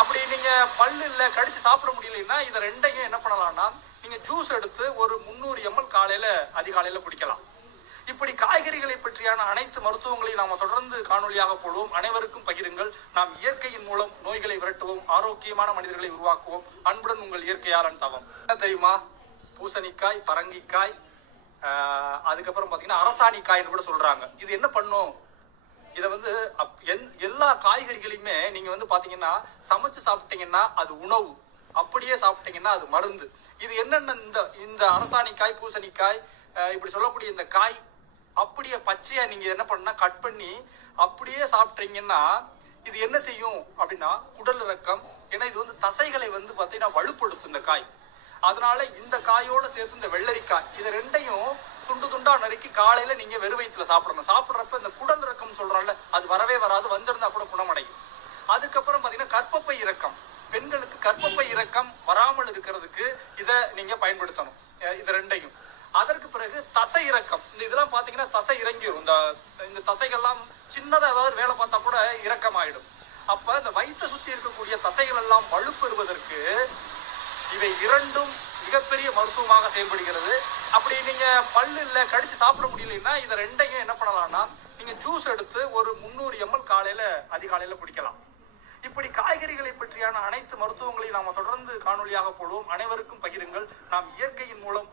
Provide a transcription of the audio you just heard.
அப்படி நீங்க பல்லு இல்ல கடிச்சு சாப்பிட முடியலன்னா இதை ரெண்டையும் என்ன பண்ணலாம்னா நீங்க ஜூஸ் எடுத்து ஒரு முந்நூறு எம்எல் காலையில அதிகாலையில குடிக்கலாம். இப்படி காய்கறிகளை பற்றியான அனைத்து மருத்துவங்களையும் நாம தொடர்ந்து காணொளியாக போடுவோம். அனைவருக்கும் பகிருங்கள். நாம் இயற்கையின் மூலம் நோய்களை விரட்டுவோம். ஆரோக்கியமான மனிதர்களை உருவாக்குவோம். அன்புடன் உங்கள் இயற்கையாளன் தவம். என்ன தெரியுமா? பூசணிக்காய் பரங்கிக்காய் அதுக்கப்புறம் பாத்தீங்கன்னா அரசாணிக்காய்னு கூட சொல்றாங்க. இது என்ன பண்ணும்? இதை வந்து எல்லா காய்கறிகளையுமே நீங்க வந்து பாத்தீங்கன்னா சமைச்சு சாப்பிட்டீங்கன்னா அது உணவு. அப்படியே சாப்பிட்டீங்கன்னா அது மருந்து. இது என்னென்ன இந்த இந்த அரசாணிக்காய் பூசணிக்காய் இப்படி சொல்லக்கூடிய இந்த காய் அப்படியே பச்சையா நீங்க என்ன பண்ணா கட் பண்ணி அப்படியே சாப்பிட்டீங்கன்னா இது என்ன செய்யும் அப்படின்னா குடல் இறக்கம். ஏன்னா இது வந்து தசைகளை வந்து பாத்தீங்கன்னா வலுப்படுத்தும் இந்த காய். அதனால இந்த காயோட சேர்த்து இந்த வெள்ளரிக்காய் இது ரெண்டையும் துண்டு துண்டா நறுக்கி காலையில நீங்க வெறுவயத்துல சாப்பிடணும். சாப்பிடுறப்ப இந்த குடல் இறக்கம் சொல்றாங்கல்ல அது வரவே வராது கற்பப்பை இறக்கம் பெண்களுக்கு கற்பப்பை இறக்கம் வராமல் இருக்கிறதுக்கு இதை நீங்க பயன்படுத்தணும். இது ரெண்டையும். அதற்கு பிறகு தசை இறக்கம் இந்த இதெல்லாம் பாத்தீங்கன்னா தசை இறங்கிடும் இந்த இந்த தசைகள்லாம் சின்னதாக ஏதாவது வேலை பார்த்தா கூட இறக்கமாயிடும் அப்ப இந்த வயிற்றை சுத்தி இருக்கக்கூடிய தசைகள் எல்லாம் வலுப்பெறுவதற்கு இவை இரண்டும் மிகப்பெரிய மருத்துவமாக செயல்படுகிறது. அப்படி நீங்க பல்லு இல்ல கடிச்சு சாப்பிட முடியலன்னா இதை ரெண்டையும் என்ன பண்ணலாம்னா நீங்க ஜூஸ் எடுத்து ஒரு முந்நூறு எம்எல் காலையில அதிகாலையில குடிக்கலாம். இப்படி காய்கறிகளை பற்றியான அனைத்து மருத்துவங்களையும் நாம் தொடர்ந்து காணொளியாக போடுவோம். அனைவருக்கும் பகிருங்கள். நாம் இயற்கையின் மூலம்